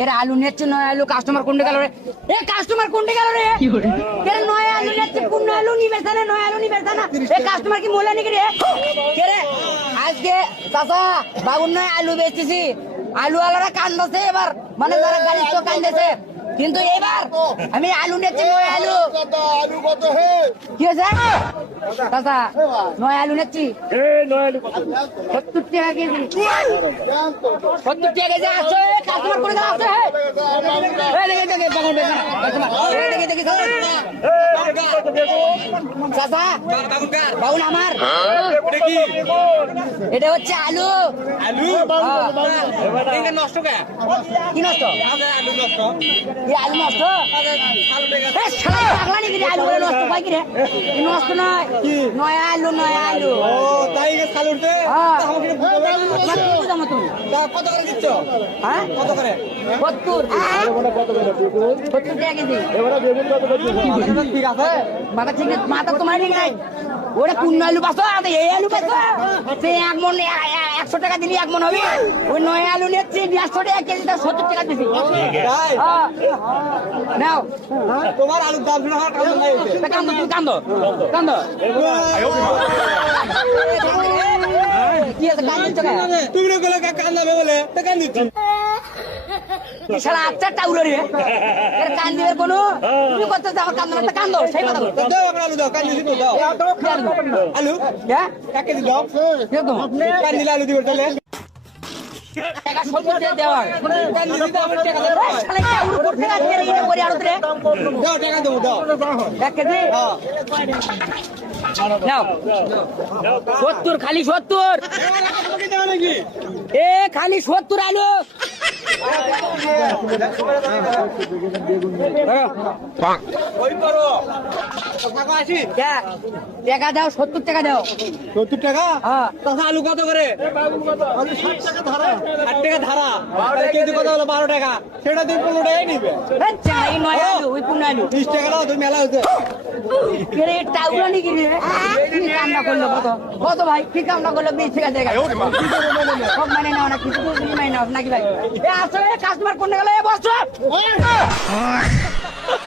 এর আলু নেচ্ছে নয় আলু কাস্টমার কোনটা গেল রে এ কাস্টমার কোনটা গেল রে এর নয় আলু নেচ্ছে কোন আলু নিবে না নয় আলু নিবে না এ কাস্টমার কি মোলা নাকি রে কে রে আজকে চাচা বাবুর নয় আলু বেচতেছি আলু আলারা কান্দছে এবার মানে যারা গাড়ি তো কান্দছে কিন্তু এবার আমি আলু নেছি নয় আলু আলু কত হে কি আছে চাচা নয় আলু নেছি 70 টাকা কেজি 70 টাকা কেজি আছে কাস্টমার করে দাও আছে এই দেখে দেখে বাগুন বেচা এই দেখে দেখে চাচা বাগুন আমার এটা হচ্ছে আলু আলু এটা নষ্ট কে কি নষ্ট আলু নষ্ট এই আলু নষ্ট এ শালা পাগলা নাকি রে আলু বলে নষ্ট পাই কি রে এই নষ্ট নয় নয় আলু ও তাই কে সাল উঠতে হ্যাঁ আমাকে আমার কি বুঝামো তুমি কত করে দিচ্ছ হ্যাঁ কত করে 70 টাকা কেজি ঠিক আছে মাথা ঠিক নেই মাথা তোমার ঠিক নাই ওটা কোন আলু পাচ্ছ এই আলু পাচ্ছ সে এক মন 100 টাকা দিলি এক মন হবে ওই নয় আলু নিচ্ছি 150 টাকা কেজি 70 টাকা দিছি তাই নাও তোমার আলুর দাম শুনে আমার কান্দন নাই হইছে কান্দো তুমি কান্দো কি আছে কান্দিচ্ছ তুমি না গলে কান্দাবে বলে তো কান্দিচ্ছি শালা আচ্ছা টাউলো রে এর কান্দিবের কোনো তুমি করতেছ আমার কান্দো না কান্দো সেই কথা বল দাও আমার আলু দাও কান্দিছি তো দাও আলু হ্যাঁ 1 কেজি দাও একদম কান্দিলে আলু দিবে তাহলে টাকা 70 টাকা দেওয়া কান্দিছি তো আমার টাকা দাও শালা টাউলো করতে গেছে এটা করে আড়ত রে দাও টাকা দাও দাও 1 কেজি নাও 70 খালি 70 এ খালি 70 আলু ওই করো টাকা আসি টাকা দাও 70 টাকা দাও 70 টাকা হ্যাঁ তাহলে আলু কত করে আলু 60 টাকা ধারা 8 টাকা ধারা আর কেজি কত হলো 12 টাকা সেটা তুমি 15 টাকাই নিবে আচ্ছা এই নয় আলু ওই কোন আলু 20 টাকা দাও তুমি মেলা হইছে রে টাউলো নাকি রে কি কামনা করলো কত ভাই কি কামনা করলো 20 টাকা জায়গা সব মানে নাও না কিছু তো মানে নাও নাকি ভাই এ আসলে কাস্টমার কোন গেল এ বসো